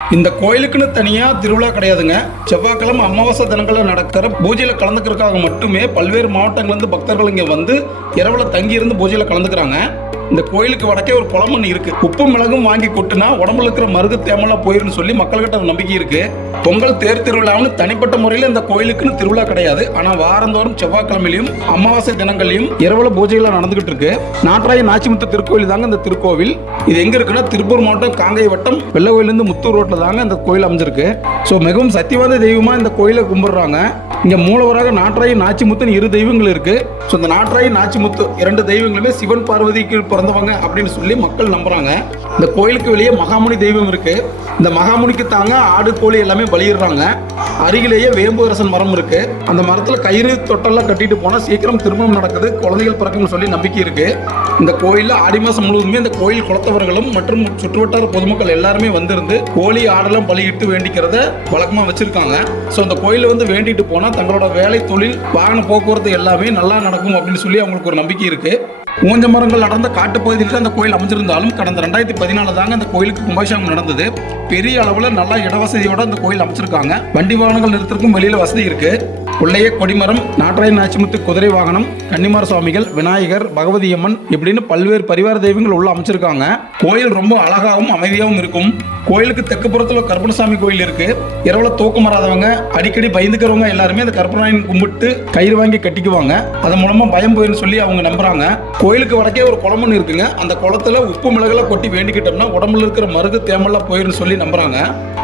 இந்த கோயிலுக்குன்னு தனியா திருவிழா கிடையாதுங்க. செவ்வாய்க்கிழமை அமாவாசை தினங்கள்ல நடக்கிற பூஜையில கலந்துக்கிறதுக்காக மட்டுமே பல்வேறு மாவட்டங்கள்ல இருந்து பக்தர்கள் இங்க வந்து இரவுல தங்கி இருந்து பூஜையில கலந்துக்கிறாங்க. இந்த கோயிலுக்கு வடக்கே ஒரு குளமண் இருக்கு. உப்பு மிளகும் வாங்கி கொட்டுனா உடம்புல இருக்கிற மருகு தேமலாம் போயிருன்னு சொல்லி மக்கள்கிட்ட நம்பிக்கை இருக்கு. பொங்கல் தேர் திருவிழான்னு தனிப்பட்ட முறையில் இந்த கோயிலுக்குன்னு திருவிழா கிடையாது. ஆனா வாரந்தோறும் செவ்வாய்க்கிழமையிலும் அமாவாசை தினங்களையும் இரவுல பூஜைகள் நடந்துகிட்டு இருக்கு. நாட்டாய நாச்சிமுத்து திருக்கோயில் தாங்க இந்த திருக்கோவில். இது எங்க இருக்குன்னா திருப்பூர் மாவட்டம் காங்கை வட்டம் வெள்ளகோயிலிருந்து முத்தூர் ரோட்ல தாங்க இந்த கோயில் அமைஞ்சிருக்கு. ஸோ மிகவும் சக்திவாத தெய்வமா இந்த கோயிலை கும்பிடுறாங்க. இங்க மூலவராக நாட்டாய நாச்சிமுத்துன்னு இரு தெய்வங்கள் இருக்கு. ஸோ இந்த நாட்டாய நாச்சிமுத்து இரண்டு தெய்வங்களுமே சிவன் பார்வதிக்கு பிறந்தவங்க அப்படின்னு சொல்லி மக்கள் நம்புறாங்க. இந்த கோயிலுக்கு வெளியே மகாமுனி தெய்வம் இருக்கு. இந்த மகாமுனிக்கு தாங்க ஆடு கோழி எல்லாமே பலியிடுறாங்க. அருகிலேயே வேம்பு அரசன் மரம் இருக்கு. அந்த மரத்துல கயிறு தொட்டெல்லாம் கட்டிட்டு போனா சீக்கிரம் திருமணம் நடக்குது, குழந்தைகள் பிறக்கும்னு சொல்லி நம்பிக்கை இருக்கு. இந்த கோயில்ல ஆடி மாசம் முழுவதுமே இந்த கோயில் குளத்தவர்களும் மற்றும் சுற்றுவட்டார பொதுமக்கள் எல்லாருமே வந்திருந்து கோழி ஆடெல்லாம் பலியிட்டு வேண்டிக்கிறத வழக்கமா வச்சிருக்காங்க. ஸோ இந்த கோயில வந்து வேண்டிட்டு போனா தங்களோட வேலை தொழில் வாகன போக்குவரத்து எல்லாமே நல்லா நடக்கும் அப்படின்னு சொல்லி அவங்களுக்கு ஒரு நம்பிக்கை இருக்கு. ஊஞ்ச மரங்கள் நடந்த காட்டுப்பகுதியில் அந்த கோயில் அமைஞ்சிருந்தாலும் கடந்த 2014 தாங்க அந்த கோயிலுக்கு கும்பாபிஷேகம் நடந்தது. பெரிய அளவில் நல்லா இடவசதியோட அந்த கோயில் அமைச்சிருக்காங்க. வண்டி வாகனங்கள் நிறுத்தறதுக்கும் வெளியில வசதி இருக்கு. உள்ளேயே கொடிமரம், நாட்டாய நாச்சிமுத்து குதிரை வாகனம், கன்னிமார சுவாமிகள், விநாயகர், பகவதி அம்மன் இப்படின்னு பல்வேறு பரிவார தெய்வங்கள் உள்ள அமைச்சிருக்காங்க. கோயில் ரொம்ப அழகாகவும் அமைதியாகவும் இருக்கும். கோயிலுக்கு தெற்கு புறத்துல கருப்பணசாமி கோயில் இருக்கு. இரவுல தூக்கம் வராதவங்க, அடிக்கடி பயந்துக்கிறவங்க எல்லாருமே அந்த கருப்பனாயன் கும்பிட்டு கயிறு வாங்கி கட்டிக்குவாங்க. அதன் மூலமா பயம் போயின்னு சொல்லி அவங்க நம்புறாங்க. கோயிலுக்கு வடக்கே ஒரு குளமண் இருக்குங்க. அந்த குளத்துல உப்பு மிளகுல கொட்டி வேண்டிக்கிட்டோம்னா உடம்புல இருக்கிற மருகு தேமல்லாம் போயிருந்து சொல்லி நம்புறாங்க.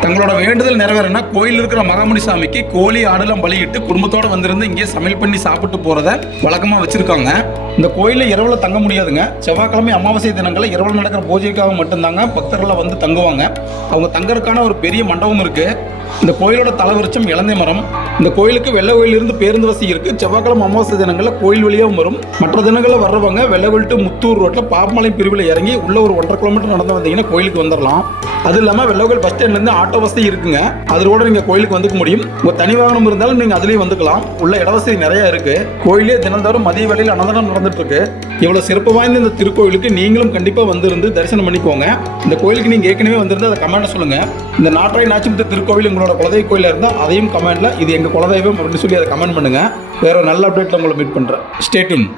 தங்களோட வேண்டுதல் நிறைவேறனா கோயில் இருக்கிற மகாமுனி சாமிக்கு கோழி ஆடெல்லாம் பலியிட்டு குடும்பத்தோட வந்திருந்து இங்கே சமையல் பண்ணி சாப்பிட்டு போறத வழக்கமா வச்சிருக்காங்க. இந்த கோயில இரவுல தங்க முடியாதுங்க. செவ்வாய்க்கிழமை அமாவாசை தினங்கள்ல இரவுல நடக்கிற பூஜைக்காக மட்டும்தாங்க பக்தர்கள் வந்து தங்குவாங்க. அவங்க தங்கறதுக்கான ஒரு பெரிய மண்டபம் இருக்கு. இந்த கோயிலோட தலைவருச்சம் இளந்தை மரம். இந்த கோயிலுக்கு வெள்ளகோயிலிருந்து பேருந்து வசதி இருக்கு. செவ்வாய்க்கிழமை அமாவாசை தினங்கள்ல கோயில் வழியாகவும் வரும். மற்ற தினங்களில் வர்றவங்க வெள்ளகோயில் டு முத்தூர் ரோட்ல பாப்பமலை பிரிவில் இறங்கி உள்ள ஒரு 1.5 கிலோமீட்டர் நடந்து வந்தீங்கன்னா கோயிலுக்கு வந்துடலாம். அது இல்லாமல் வெள்ளகோயில் பஸ் ஸ்டாண்ட்ல இருந்து ஆட்டோ வசதி இருக்குங்க. அதோட நீங்க கோயிலுக்கு வந்துக்க முடியும். உங்க தனி வாகனம் இருந்தாலும் நீங்க அதுலயும் வந்துக்கலாம். உள்ள இடவசதி நிறைய இருக்கு. கோயிலே தினந்தோறும் மதிய வேளையில் அன்னதானம் நடந்துட்டு இருக்கு. இவ்வளவு சிறப்பு வாய்ந்த இந்த திருக்கோயிலுக்கு நீங்களும் கண்டிப்பா வந்திருந்து தரிசனம் பண்ணிக்கோங்க. இந்த கோயிலுக்கு நீங்க ஏற்கனவே வந்திருந்து அதை கமெண்ட்ல சொல்லுங்க. இந்த நாட்டாய நாச்சிமுத்து திருக்கோவில் உங்களோட குலதெய்வ கோயில இருந்தா அதையும் கமெண்ட்ல இது எங்க குலதெய்வம் அப்படின்னு சொல்லி அதை கமெண்ட் பண்ணுங்க. வேற நல்ல அப்டேட்ல உங்களை மீட் பண்றேன். Stay tune.